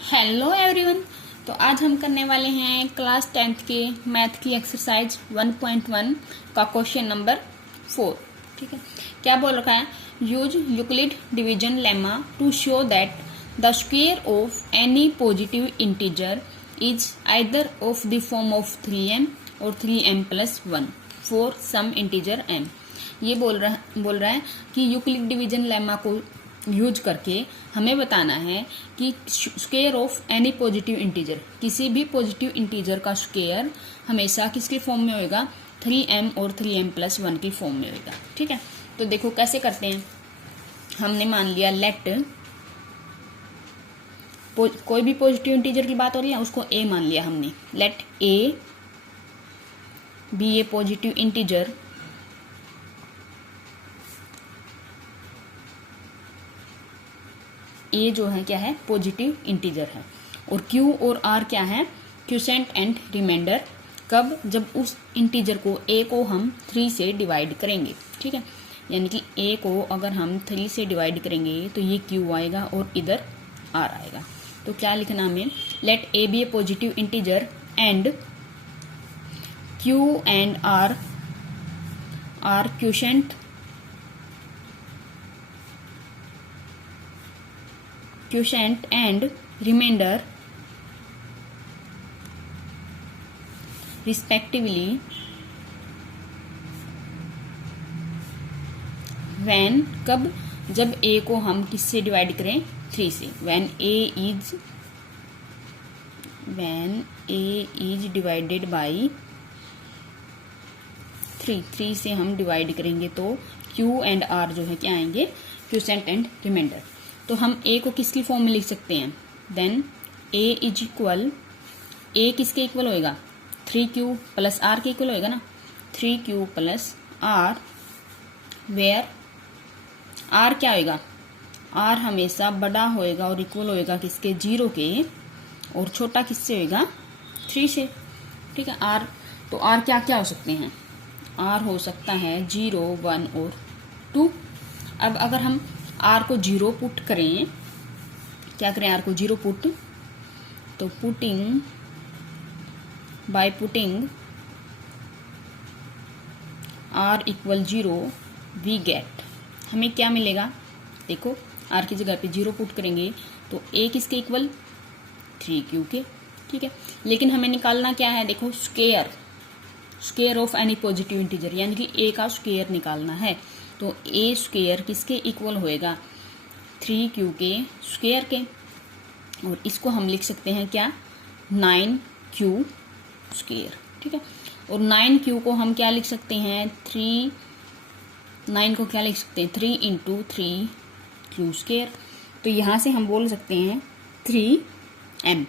Hello everyone. तो आज हम करने वाले हैं क्लास 10th के मैथ की एक्सरसाइज 1.1 का क्वेश्चन नंबर 4। ठीक है, क्या बोल रखा है? Use Euclid division lemma to show that the square of any positive integer is either of the form of 3m और 3m plus 1 for some integer m। ये बोल रहा है कि यूक्लिड डिवीजन लेमा को यूज करके हमें बताना है कि square of any positive integer, किसी भी पॉजिटिव इंटीजर का स्क्वायर हमेशा किसके फॉर्म में होएगा? 3m और 3m प्लस 1 की फॉर्म में होएगा। ठीक है, तो देखो कैसे करते हैं। हमने मान लिया लेट कोई भी पॉजिटिव इंटीजर की बात हो रही है, उसको a मान लिया हमने। Let a be a positive integer a जो है क्या है? पॉजिटिव इंटीजर है। और क्यू और आर क्या है? Quotient and remainder. कब? जब उस इंटीजर को ए को हम 3 से डिवाइड करेंगे। ठीक है, यानी कि ए को अगर हम 3 से डिवाइड करेंगे तो ये क्यू आएगा और इधर आर आएगा। तो क्या लिखना हमें? Let a b a positive integer and q and r r quotient and remainder respectively when कब? जब a को हम किससे डिवाइड करें? 3 से। when a is divided by 3 से हम डिवाइड करेंगे तो q एंड r जो है क्या आएंगे? Quotient and remainder. तो हम a को किसकी फॉर्म में लिख सकते हैं? Then a is equal, a किसके इक्वल होएगा? 3q प्लस r के इक्वल होएगा ना। 3q plus r, where r क्या होएगा? r हमेशा बड़ा होएगा और इक्वल होएगा किसके? 0 के। और छोटा किससे होएगा? 3 से। ठीक है, r तो r क्या क्या हो सकते हैं? r हो सकता है 0, 1 और 2। अब अगर हम r को 0 पुट करें, क्या करें? r को 0 पुट, तो by putting r equal 0 we get, हमें क्या मिलेगा? देखो r की जगह पे 0 पुट करेंगे तो a किसके इक्वल? 3q के। ठीक है, लेकिन हमें निकालना क्या है? देखो square of any positive integer, यानी कि a का स्क्वायर निकालना है। तो a स्क्वायर किसके इक्वल होएगा? 3q के स्क्वायर के। और इसको हम लिख सकते हैं क्या? 9q square. ठीक है, और 9q को हम क्या लिख सकते हैं? 9 को क्या लिख सकते हैं? 3 इंटू 3q स्क्वायर। तो यहां से हम बोल सकते हैं 3m।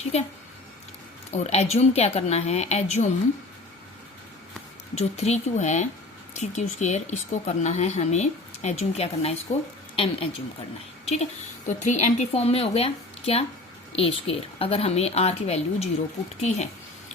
ठीक है, और एज्यूम क्या करना है? एज्यूम जो 3q है, 3q स्क्वायर, इसको करना है हमें एज्यूम क्या करना है? इसको m एज्यूम करना है। ठीक है, तो 3m की फॉर्म में हो गया क्या? a स्क्वायर, अगर हमें r की वैल्यू 0 पुट की है।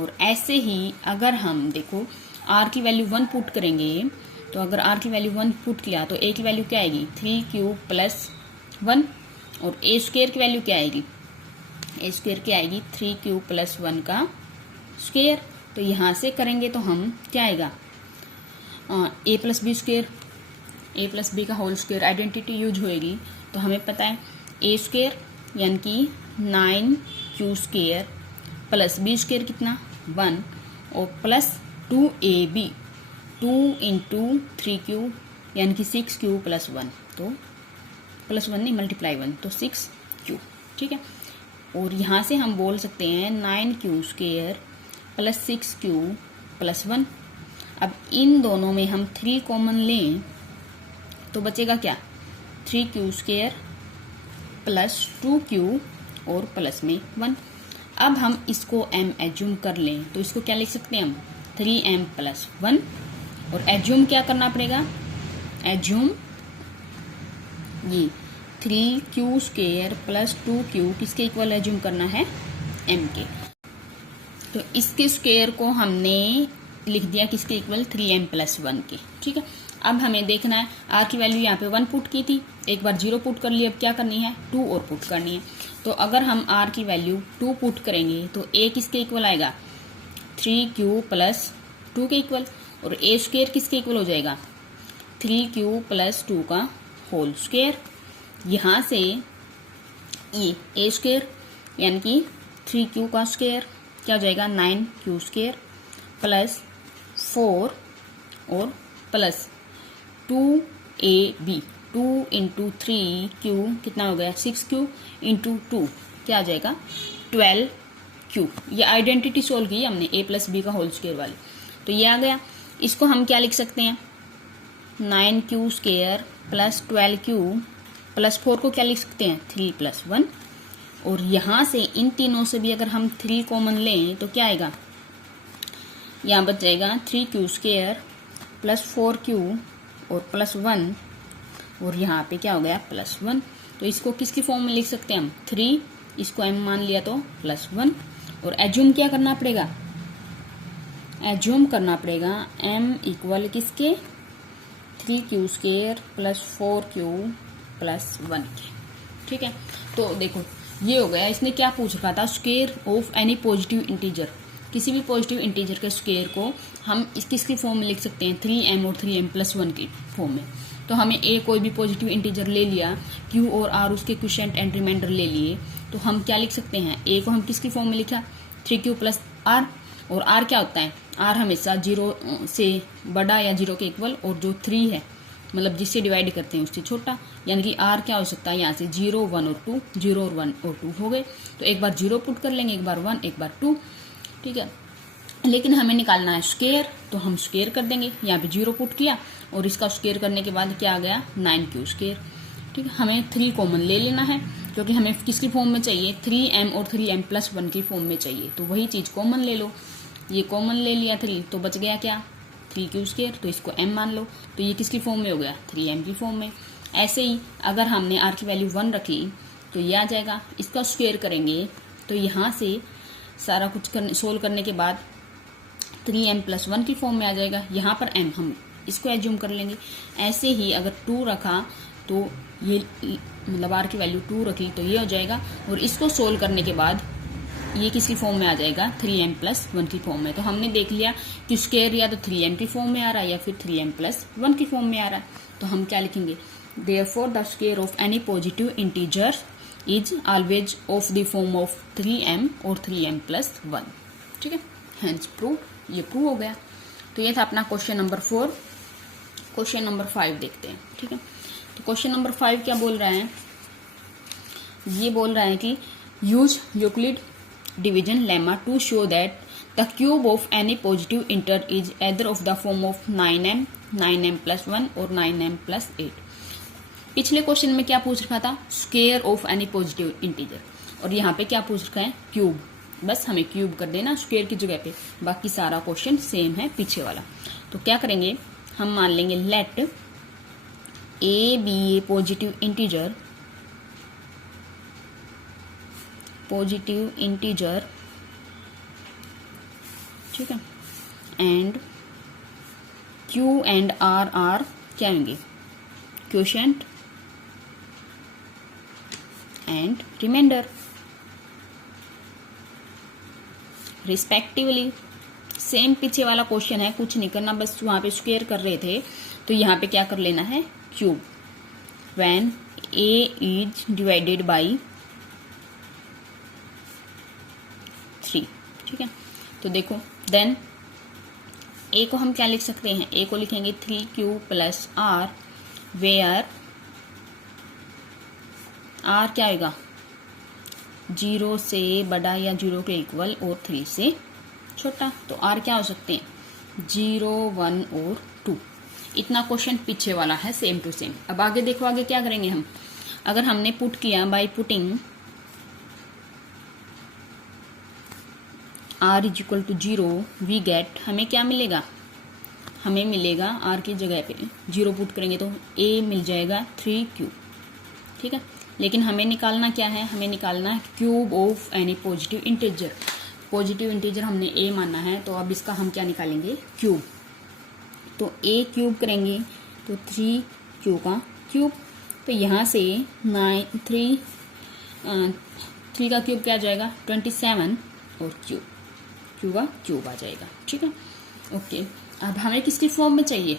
और ऐसे ही अगर हम देखो r की वैल्यू 1 पुट करेंगे, तो अगर r की वैल्यू 1 पुट किया तो a की वैल्यू क्या आएगी? 3q plus 1। और a स्क्वायर की वैल्यू क्या आएगी? a स्क्वायर की आएगी 3q प्लस 1 का स्क्वायर। तो यहां से करेंगे तो हम क्या आएगा? a plus b square, a plus b का होल स्क्वायर आइडेंटिटी यूज होएगी। तो हमें पता है a स्क्वायर यानी कि 9q square plus b square कितना? 1 और प्लस 2ab, 2 इंटू 3q यानी कि 6q प्लस 1, तो प्लस 1 नहीं मल्टीप्लाई 1, तो 6q। ठीक है, और यहाँ से हम बोल सकते हैं 9q square plus 6q plus 1। अब इन दोनों में हम 3 कॉमन लें तो बचेगा क्या? 3q स्क्वायर प्लस 2q और प्लस में 1। अब हम इसको m एज्यूम कर लें तो इसको क्या लिख सकते हैं हम? 3m plus 1। और एज्यूम क्या करना पड़ेगा? एज्यूम ये 3q स्क्वायर प्लस 2q किसके इक्वल एज्यूम करना है? m के। तो इसके स्क्वायर को हमने लिख दिया किसके इक्वल? 3m प्लस 1 के। ठीक है, अब हमें देखना है आर की वैल्यू यहाँ पे 1 पुट की थी, एक बार 0 पुट कर लिया, अब क्या करनी है 2 और पुट करनी है। तो अगर हम आर की वैल्यू 2 पुट करेंगे तो ए किसके इक्वल आएगा 3q प्लस 2 के इक्वल, और ए स्क्वेयर किसके इक्वल हो जाएगा 3q प्लस 2 का होल स्क्वेयर। यहाँ से ए स्क्वेयर यानी कि 3q का स्क्वेयर क्या हो जाएगा 9q स्क्वेयर प्लस 4 और प्लस 2ab 2 इंटू 3q कितना हो गया 6q इंटू 2 क्या आ जाएगा 12q। ये आइडेंटिटी सोल्व की हमने a प्लस बी का होल स्क्वेयर वाली, तो ये आ गया। इसको हम क्या लिख सकते हैं 9q square plus 12q plus 4 को क्या लिख सकते हैं 3 प्लस 1, और यहाँ से इन तीनों से भी अगर हम 3 कॉमन लें तो क्या आएगा, यहाँ बच जाएगा 3q स्क्वेयर प्लस 4q और प्लस 1, और यहाँ पे क्या हो गया प्लस 1। तो इसको किसकी फॉर्म में लिख सकते हैं हम 3, इसको m मान लिया तो प्लस 1, और एज्यूम क्या करना पड़ेगा, एज्यूम करना पड़ेगा m इक्वल किसके 3q square plus 4q plus 1 के। ठीक है, तो देखो ये हो गया। इसने क्या पूछ रखा था square of any positive integer, किसी भी पॉजिटिव इंटीजर के स्क्वेयर को हम किसकी फॉर्म में लिख सकते हैं 3m और 3m प्लस 1 की फॉर्म में। तो हमें a कोई भी पॉजिटिव इंटीजर ले लिया, q और r उसके क्वोशिएंट एंड रिमाइंडर ले लिए, तो हम क्या लिख सकते हैं a को हम किसकी फॉर्म में लिखा 3q प्लस r, और r क्या होता है r हमेशा 0 से बड़ा या 0 के इक्वल, और जो 3 है मतलब जिससे डिवाइड करते हैं उससे छोटा, यानी कि r क्या हो सकता है यहाँ से 0 1 और 2, 0 और 1 और 2 हो गए। तो एक बार 0 पुट कर लेंगे, एक बार 1 एक बार 2। ठीक है, लेकिन हमें निकालना है स्क्वेयर, तो हम स्क्वेयर कर देंगे। यहाँ पे 0 पुट किया और इसका स्क्वेयर करने के बाद क्या आ गया 9q स्क्वेयर। ठीक है, हमें 3 कॉमन ले लेना है क्योंकि हमें किसकी फॉर्म में चाहिए 3m और 3m प्लस 1 की फॉर्म में चाहिए, तो वही चीज़ कॉमन ले लो। ये कॉमन ले लिया 3, तो बच गया क्या 3q स्क्वेयर, तो इसको m मान लो, तो ये किसकी फॉर्म में हो गया 3m की फॉर्म में। ऐसे ही अगर हमने r की वैल्यू 1 रखी तो ये आ जाएगा, इसका स्क्वेयर करेंगे तो यहाँ से सारा कुछ सोल्व करने के बाद 3m प्लस 1 की फॉर्म में आ जाएगा। यहाँ पर m हम इसको एज्यूम कर लेंगे। ऐसे ही अगर 2 रखा तो ये मतलब r की वैल्यू 2 रखी तो ये हो जाएगा, और इसको सोल्व करने के बाद ये किसकी फॉर्म में आ जाएगा 3m प्लस 1 की फॉर्म में। तो हमने देख लिया कि स्क्वायर या तो 3m की फॉर्म में आ रहा है या फिर 3m प्लस 1 की फॉर्म में आ रहा है। तो हम क्या लिखेंगे therefore the square of any positive integer is always of the form of 3m और 3m प्लस 1। ठीक है, हेंस प्रूव, ये प्रूव हो गया। तो ये था अपना क्वेश्चन नंबर 4। क्वेश्चन नंबर 5 देखते हैं। ठीक है, तो क्वेश्चन नंबर 5 क्या बोल रहा है, ये बोल रहा है कि use Euclid division lemma to show that the cube of any positive integer is either of the form of 9m 9m plus 1 और 9m प्लस 8। पिछले क्वेश्चन में क्या पूछ रखा था square of any positive integer, और यहाँ पे क्या पूछ रखा है क्यूब। बस हमें क्यूब कर देना स्क्वायर की जगह पे, बाकी सारा क्वेश्चन सेम है पीछे वाला। तो क्या करेंगे हम मान लेंगे let a b a positive integer ठीक है, and q and r r क्या होंगे quotient and remainder respectively. Same पीछे वाला क्वेश्चन है, कुछ नहीं करना, बस वहां पे स्क्वायर कर रहे थे तो यहाँ पे क्या कर लेना है cube. When A is divided by 3। ठीक है, तो देखो देन ए को हम क्या लिख सकते हैं, ए को लिखेंगे 3q plus are, where are क्या आएगा 0 से बड़ा या 0 के इक्वल और 3 से छोटा। तो आर क्या हो सकते हैं 0 1 और 2। इतना क्वेश्चन पीछे वाला है सेम टू सेम। अब आगे देखो, आगे क्या करेंगे हम, अगर हमने पुट किया by putting r is equal to 0 we get, हमें क्या मिलेगा, हमें मिलेगा r की जगह पे 0 पुट करेंगे तो a मिल जाएगा 3q। ठीक है, लेकिन हमें निकालना क्या है, हमें निकालना है cube of any positive integer. Positive integer हमने a माना है, तो अब इसका हम क्या निकालेंगे क्यूब। तो a क्यूब करेंगे तो 3q का क्यूब। तो यहाँ से 3 का क्यूब क्या आ जाएगा 27 और क्यू का क्यूब आ जाएगा। ठीक है, ओके। अब हमें किसकी फॉर्म में चाहिए,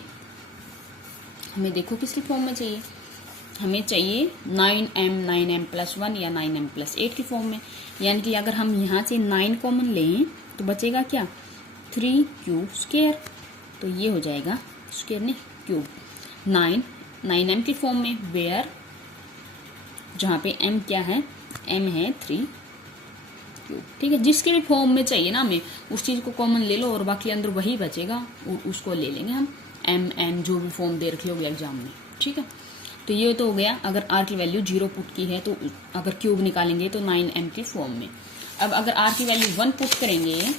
हमें देखो किसकी फॉर्म में चाहिए, हमें चाहिए 9m+1 या 9m+8 की फॉर्म में। यानी कि अगर हम यहाँ से 9 कॉमन लें तो बचेगा क्या 3q²। तो ये हो जाएगा स्क्वायर नहीं क्यूब 9m की फॉर्म में, वेयर जहाँ पे m क्या है, m है 3 क्यूब। ठीक है, जिसके भी फॉर्म में चाहिए ना हमें उस चीज़ को कॉमन ले लो और बाकी अंदर वही बचेगा और उसको ले लेंगे हम m n जो भी फॉर्म दे रखी होगी एग्जाम में। ठीक है, तो ये तो हो गया अगर r की वैल्यू 0 पुट की है तो अगर क्यूब निकालेंगे तो 9m की फॉर्म में। अब अगर r की वैल्यू 1 पुट करेंगे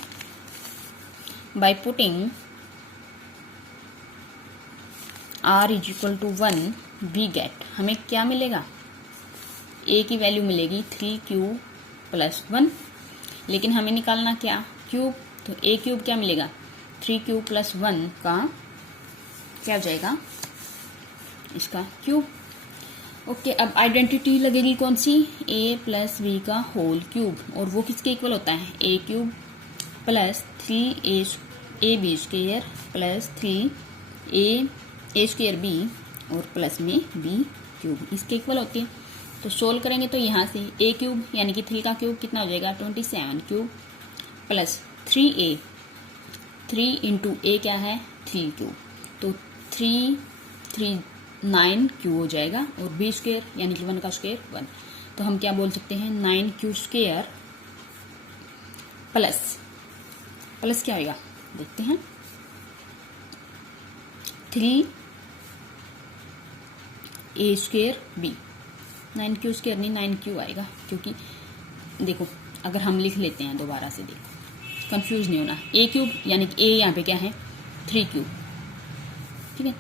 by putting r = 1 we get, हमें क्या मिलेगा, a की वैल्यू मिलेगी 3q+1, लेकिन हमें निकालना क्या क्यूब, तो a³ क्या मिलेगा 3q+1 का क्या हो जाएगा इसका क्यूब। ओके, अब आइडेंटिटी लगेगी कौन सी, a+b का होल क्यूब, और वो किसके इक्वल होता है a³ + 3ab² + 3a²b और प्लस में b³ इसके इक्वल होती है। तो सोल्व करेंगे तो यहाँ से a³ यानी कि 3 का क्यूब कितना हो जाएगा 27³ प्लस 3a, 3 × a क्या है 3q, तो 9q हो जाएगा और b² यानी कि 1 का स्क्वायर 1। तो हम क्या बोल सकते हैं 9q² प्लस क्या आएगा देखते हैं 3a²b, 9q² नहीं 9q आएगा, क्योंकि देखो अगर हम लिख लेते हैं दोबारा से, देखो कंफ्यूज नहीं होना, a³ यानी कि a यहाँ पे क्या है 3q, ठीक है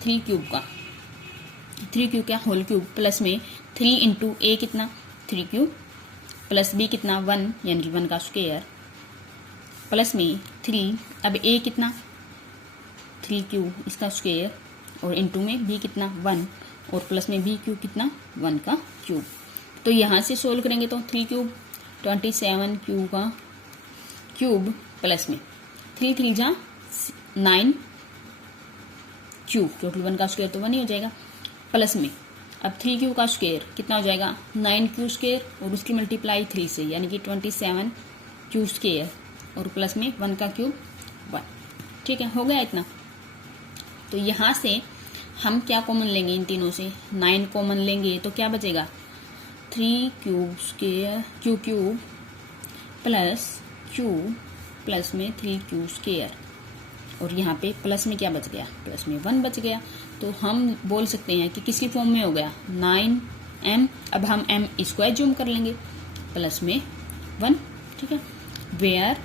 3 क्या होल क्यूब प्लस में 3 × a कितना 3q प्लस b कितना 1 यानी कि 1 का स्क्वायर प्लस में 3, अब a कितना 3q इसका स्क्वायर और इनटू में b कितना 1 और प्लस में b³ कितना 1 का क्यूब। तो यहाँ से सोल्व करेंगे तो 3³ 27q का क्यूब प्लस में 3 3 जा 9 क्यूब, टोटल 1 का स्क्वायर तो 1 ही हो जाएगा, प्लस में अब 3q का स्क्वायर कितना हो जाएगा 9q² और उसकी मल्टीप्लाई 3 से यानी कि 27q² और प्लस में 1 का क्यूब 1। ठीक है, हो गया इतना। तो यहाँ से हम क्या कॉमन लेंगे, इन तीनों से 9 कॉमन लेंगे तो क्या बचेगा 3q³ प्लस q प्लस में 3q² और यहाँ पे प्लस में क्या बच गया, प्लस में 1 बच गया। तो हम बोल सकते हैं कि किसकी फॉर्म में हो गया 9m। अब हम m इसको एज्यूम कर लेंगे प्लस में 1। ठीक है, वेयर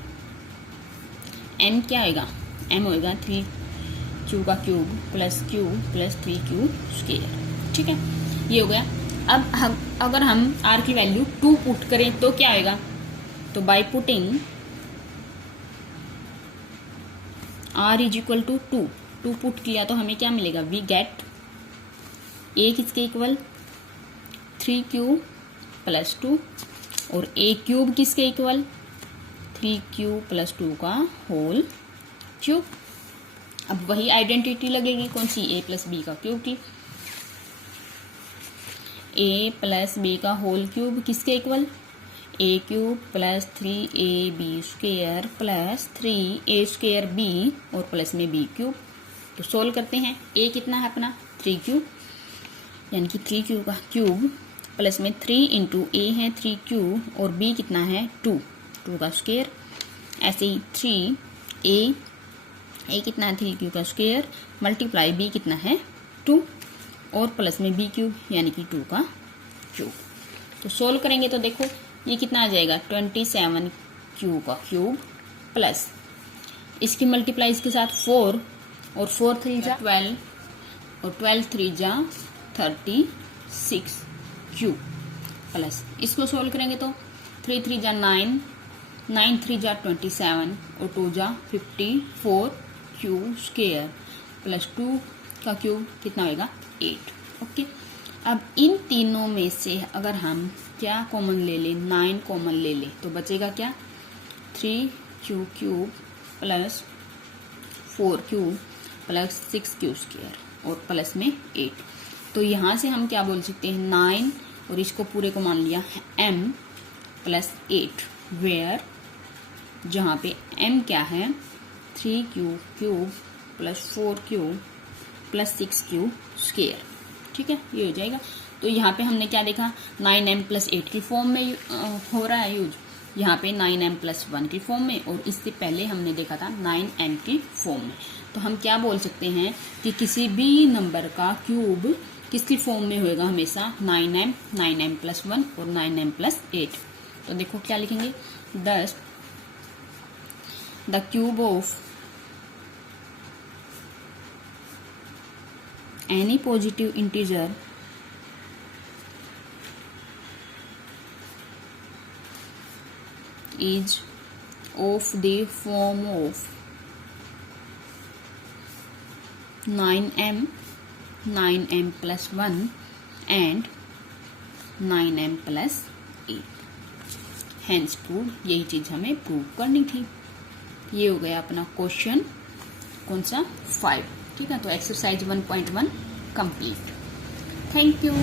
m क्या आएगा, m होएगा 3q का cube plus q plus 3q²। ठीक है, ये हो गया। अब अगर हम r की वैल्यू 2 पुट करें तो क्या आएगा, तो बाय पुटिंग r = 2 पुट किया तो हमें क्या मिलेगा, वी गेट a किसके इक्वल 3q + 2 और a³ किसके इक्वल 3q + 2 का होल क्यूब। अब वही आइडेंटिटी लगेगी कौन सी, a + b का क्यूब की, a + b का होल क्यूब किसके equal a³ + 3ab² plus 3a²b और प्लस में b³। तो सोल्व करते हैं, a कितना है अपना 3q यानी कि 3q का क्यूब प्लस में 3 × a है 3q और b कितना है 2 का स्क्वायर, ऐसे ही 3a कितना है 3q का स्क्वायर मल्टीप्लाई b कितना है 2 और प्लस में b³ यानी कि 2 का क्यूब। तो सोल्व करेंगे तो देखो ये कितना आ जाएगा 27q का क्यूब प्लस इसकी मल्टीप्लाई इसके साथ 4 और 4 3 जा 12 और 12 3 जा 36q प्लस इसको सोल्व करेंगे तो 3 3 जा 9 9 3 जा 27 और 2 जा 54q² प्लस 2 का क्यूब कितना होगा 8। ओके, अब इन तीनों में से अगर हम क्या कॉमन ले लें, 9 कॉमन ले लें तो बचेगा क्या 3q cube plus 4q plus 6q square और प्लस में 8। तो यहाँ से हम क्या बोल सकते हैं 9 और इसको पूरे को मान लिया m प्लस 8 वेयर जहाँ पे m क्या है 3q cube plus 4q plus 6q square. ठीक है, ये हो जाएगा। तो यहाँ पे हमने क्या देखा 9m प्लस 8 की फॉर्म में हो रहा है यूज, यहाँ पे 9m प्लस 1 की फॉर्म में, और इससे पहले हमने देखा था 9m की फॉर्म में। तो हम क्या बोल सकते हैं कि किसी भी नंबर का क्यूब किसकी फॉर्म में होएगा हमेशा 9m, 9m प्लस 1 और 9m प्लस 8। तो देखो क्या लिखेंगे, दस the cube of any positive integer is of the form of 9m, 9m plus 1 and 9m plus 8। Hence proved, यही चीज हमें प्रूव करनी थी। ये हो गया अपना क्वेश्चन कौन सा 5। ठीक है, तो एक्सरसाइज 1.1 कंप्लीट। Thank you.